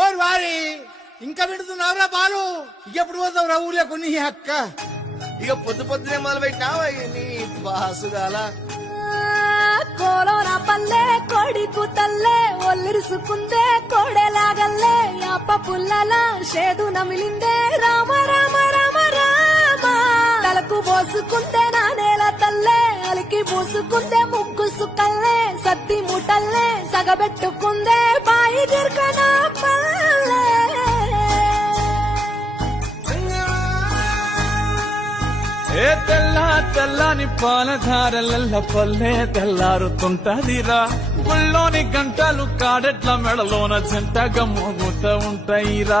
ఓరు వారి ఇంకా పెడుతున్నావురా బాలు ఎప్పుడు పోతావురా ఊర్లో కొన్ని అక్క ఇక పొద్దు పొద్దునే మొదలు పెట్టినావా నీ బాసుగాల కోలోన పల్లె కోడి కూతల్లే ఒల్లిరుసుకుందే కోడెలాగల్లే యాప పుల్లల షేదు నమిలిందే రామ రామ రామ రామ తలకు పోసుకుందే నా నేల తల్లే అలికి పూసుకుందే ముగ్గు సుక్కల్లే సత్తి ముటల్లే సగబెట్టుకుందే బాయి గిర్కన పల్లె ఏ తెల్లని పాలధారలల్ల పల్లె తెల్లారుతుంటదిరా గుళ్ళోని గంటలు కాడెట్ల మెడలోన జంటగా మోగుతూ ఉంటాయిరా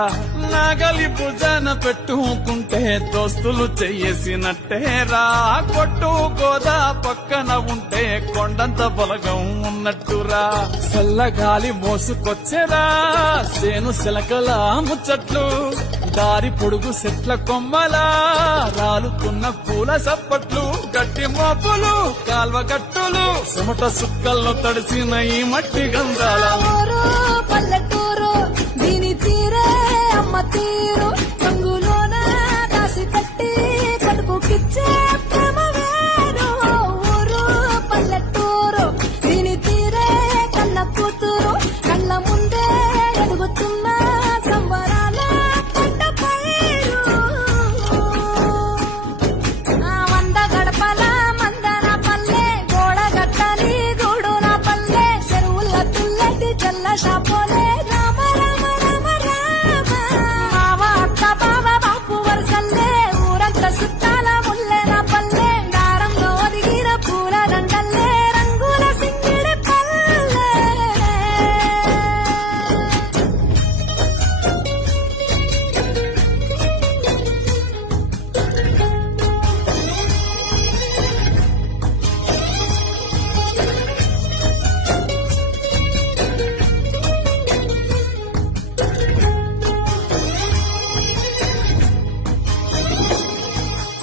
నాగలి భుజాన పెట్టుకుంటే దోస్తులు చెయ్యేసినట్టేరా కొట్టు గోదా పక్కన ఉంటే కొండంత బలగం ఉన్నట్టురా చల్లగాలి మోసుకొచ్చేరా సేను శిలకల ముచ్చట్లు దారి పొడుగు చెట్ల కొమ్మలా రాలుతున్న పూల సప్పట్లు గట్టి మోపులు కాల్వ గట్టులు సుమట సుక్కల్లో తడిసిన ఈ మట్టి గంధాల ఊరు పల్లెటూరు దీని తీరే అమ్మ తీరు రంగులోన దాసి కట్టి కడుపుకిచ్చే ప్రేమ వేరు ఊరు పల్లెటూరు దీని తీరే కన్న కూతురు కళ్ళ ముందే ఎదుగుతున్న సంబరాల పంట పైరు వంద గడపల మందన పల్లె గోడ గట్టని గూడు నా పల్లె చెరువుల తుల్లటి చల్ల షాపోలే రామ రామ రామ రామ మావ అత్త బావ బాపు వరసల్లే ఊరంత సుట్టాల ముల్లె నా పల్లె దారంలో ఒదిగిన పూల దండల్లే రంగుల సింగిడి పల్లె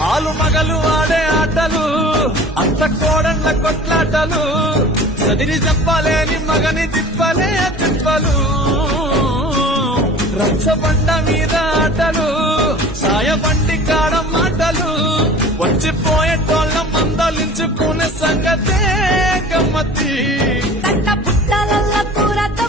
ఆలు మగలు ఆడే ఆటలు అంత కోడళ్ళ కొట్లాటలు సదిరి చెప్పలేని మగని తిప్పలే తిప్పలు రచ్చబండ మీద ఆటలు సాయబండి కాడ మాటలు వచ్చిపోయేటోళ్ళ మందలించుకునే సంగతే గమ్మతి కట్ట పుట్టలల్ల కూరతో